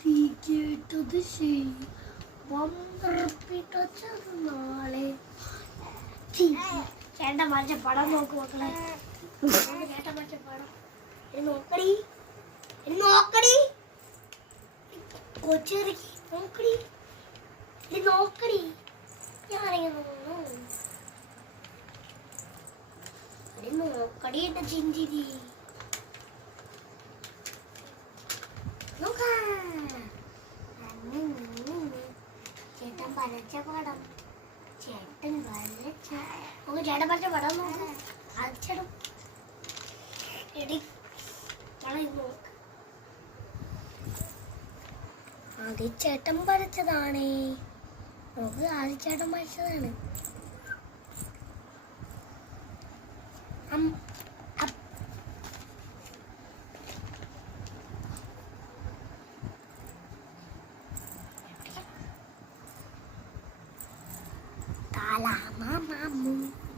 തീ കേട്ടത് ശരി നാളെ ചേട്ടൻ മറ്റേ പടം നോക്ക് മക്കളെ. ചേട്ടൻ മറ്റേ പടം നോക്കടി നോക്കടി കൊച്ചിറക്കി നോക്കടി നോക്കടി. ഞാനിങ്ങനെ നോക്കടി എന്റെ ചിന്തിരി ചേട്ടൻ വരച്ച പടം ചേട്ടൻ വരച്ച നോക്ക്. ചേട്ടൻ വരച്ച പടം നോക്ക്. അച്ഛനും എടി നോക്ക്. ആദിച്ചേട്ടൻ വരച്ചതാണേ. നോക്ക്, ആദിച്ചേട്ടൻ വരച്ചതാണ്. Mamu.